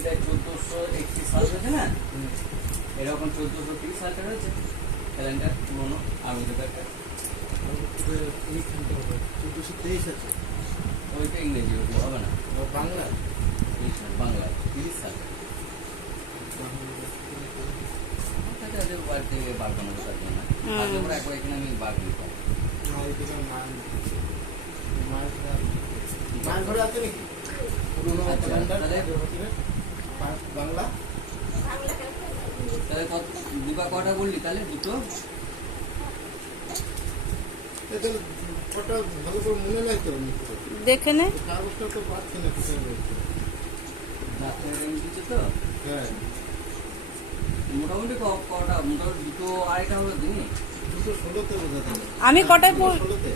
এটা 1431 সাল হয়েছে না, এরকম 1430 সালটা হয়েছে ক্যালেন্ডার পুরোনো আমি তো একটা এইখানটা হবে 1423 আছে। ওইটা ইংরেজি ওগুলো হবে না, বাংলা বাংলা 30 সাল বাড়ি থেকে বার বানাবো তার জন্য আগে পরে একবার এখানে আমি বার নিতাম। মায়ের ঘরে আছে নাকি পুরোনো আচ্ছা, ক্যালেন্ডার তাহলে বাংলা? তাহলে কত দুটো কটা বললি তাহলে দুটো এদের কটা ভালো করে মনে নাই তো দেখে নে। কাগজটা তো পাচ্ছি না কোথায় রয়েছে। ডাক্তারের দিচ্ছে তো হ্যাঁ মোটামুটি কটা মোটামুটি দুটো আড়াইটা হলো দিনই 216তে বোঝা যাবে। আমি কটায় 216তে